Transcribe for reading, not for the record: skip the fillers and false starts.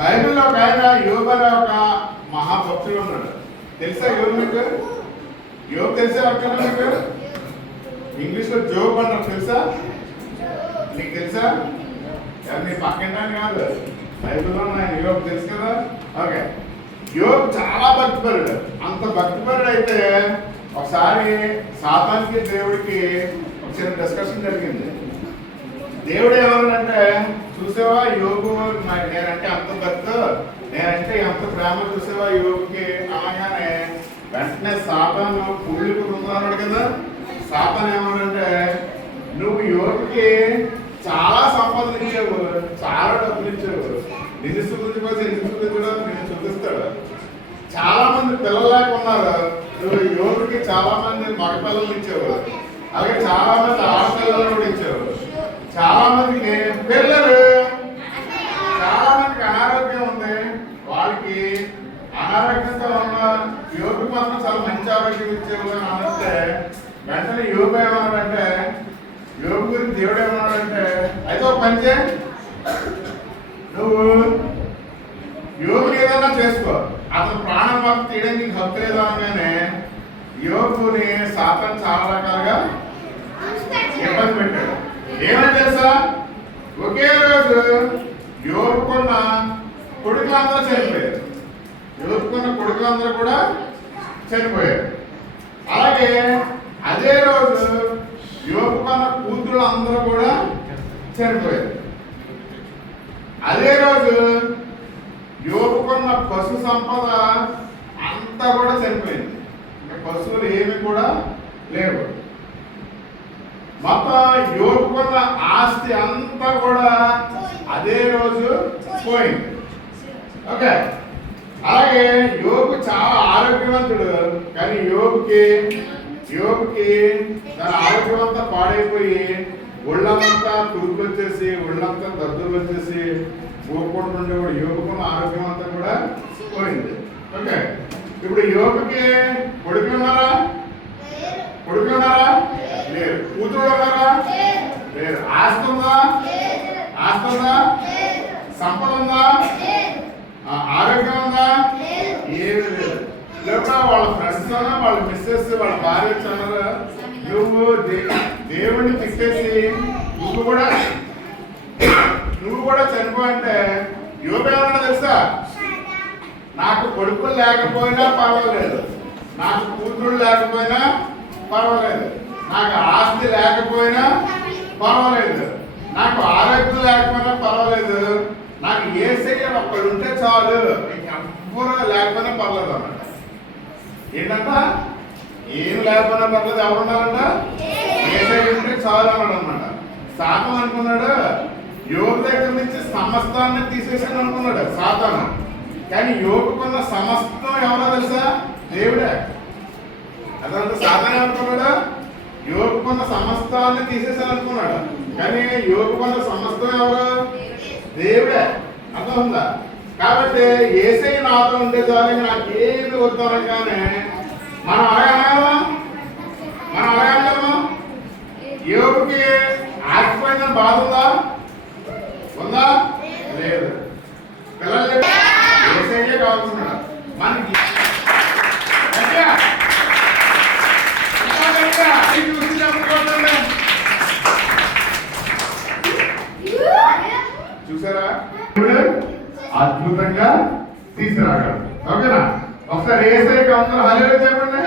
బైబిల్లో ఒక ఆయన యోబు అనే ఒక మహాభక్తుడు ఉన్నాడు. తెలుసా యోబు మీకు? యోబు తెలుసా అక్కడ మీకు? ఇంగ్లీష్లో జోబ్ అంటారు, తెలుసా? నీకు తెలుసా? మీ పక్కింటాను కాదు, బైబిల్లో ఆయన యోబు తెలుసు కదా. ఓకే, యోబు చాలా భక్తిపరుడు. అంత భక్తిపరుడు అయితే ఒకసారి సాతానికి దేవుడికి ఒక చిన్న డిస్కషన్ జరిగింది. దేవుడు ఏమన్నాడంటే, చూసావా యోబు నేనంటే అంత భక్తు, నేనంటే ఎంత ప్రేమ చూసావా యోబుకి అనగానే వెంటనే సాతాను పుళ్ళుకు ఉన్నాడు కదా. సాతాను ఏమన్నాడంటే, నువ్వు యోబుకి చాలా సంపాదన ఇచ్చావు, చాలా డబ్బులు ఇచ్చావు, నిన్ను చూపించుకోవచ్చు, నిన్ను చూపించడం నిన్ను చూపిస్తాడు. చాలా మంది పిల్లలు లేకున్నారు, నువ్వు యోగుకి చాలా మంది మగ పిల్లలు ఇచ్చావు, అలాగే చాలా మంది ఆడపిల్లలు కూడా ఇచ్చావు. చాలా మందికి పిల్లలు, చాలా మందికి అనారోగ్యం ఉంది, వాళ్ళకి అనారోగ్యంతో ఉన్న యోగు మాత్రం చాలా మంచి ఆరోగ్యం ఇచ్చావు అని అంటే వెంటనే యోగు ఏమన్నాడంటే, యోగు గురించి దేవుడు ఏమన్నాడంటే, అయితే ఒక పని చేయి, నువ్వు యోగుని ఏదైనా చేసుకో, అతను ప్రాణం మాకు తీయడానికి నీకు హక్కు లేదు అనగానే యోగుని సాతాను చాలా రకాలుగా ఇబ్బంది పెట్టాడు. ఏమని తెలుసా? ఒకే రోజు యోగుకున్న కొడుకులందరూ చనిపోయారు. యోగుకున్న కొడుకులందరూ కూడా చనిపోయారు. అలాగే అదే రోజు యోగుకున్న కూతురు అందరూ కూడా చనిపోయారు. అదే రోజు యోగుకున్న పశు సంపద అంతా కూడా చనిపోయింది. పశువులు ఏమి కూడా లేవు. మొత్తం యోగుకున్న ఆస్తి అంతా కూడా అదే రోజు పోయింది. ఓకే, అలాగే యోగు చాలా ఆరోగ్యవంతుడు, కానీ యోగుకి తన ఆరోగ్యం అంతా పాడైపోయి ఒళ్ళంతా కురుకు వచ్చేసి, ఒళ్ళంతా దద్దులు వచ్చేసి ఊరుకుంటూ ఉండేవాడు. యోగుకున్న ఆరోగ్యం అంతా కూడా పోయింది. ఓకే, ఇప్పుడు యోగుకి కొడుకులు ఉన్నారా? లేరు. కూతురు ఉన్నారా? లేరు. ఆస్తి ఉందా? సంపద ఉందా? ఆరోగ్యం ఉందా? ఏమి లేదు. లేదా వాళ్ళ ఫ్రెండ్స్ అన్నా, వాళ్ళ మిస్సెస్, వాళ్ళ భార్య అన్నారా, నువ్వు దేవుణ్ణి తిట్టేసి నువ్వు కూడా చనిపో అంటే యోబు ఏమన్నా తెలుసా? నాకు కొడుకులు లేకపోయినా పర్వాలేదు, నాకు కూతురు లేకపోయినా పర్వాలేదు, నాకు ఆస్తి లేకపోయినా పర్వాలేదు, నాకు ఆరోగ్యం లేకపోయినా పర్వాలేదు, నాకు యేసయ్య ఒక్కడు ఉంటే చాలు, ఎవ్వరూ లేకపోయినా పర్లేదు అన్నమాట. ఏంటంట? ఏం లేకపోయినా పర్లేదు, ఎవరున్నారంట? యేసయ్య ఉంటే చాలు అన్నాడు అనమాట. సాతాను అనుకున్నాడు యోబు దగ్గర నుంచి సమస్తాన్ని తీసేసాను అనుకున్నాడు సాతాను. కానీ యోబుకున్న సమస్తం ఎవరో తెలుసా? దేవుడే. అదంతా సాతాను అనుకున్నాడు యోబుకున్న సమస్తాన్ని తీసేసాను అనుకున్నాడు. కానీ యోబుకున్న సమస్తం ఎవరు? దేవుడే. అర్థం ఉందా? కాబట్టి యేసయ్య నాతో ఉండే చాలు, నాకు ఏమి వద్దనగానే మనం అడగలమా? యోబుకి ఆగిపోయిన బాధ ఉందా? లేదు. పిల్లలు యేసయ్యే కావాల్సినాడు మనకి. చూసారా? అద్భుతంగా తీసుకురాగలరు. ఓకేనా? ఒకసారి యేసయ్యకి అందరూ హల్లెలూయా చెప్పండి.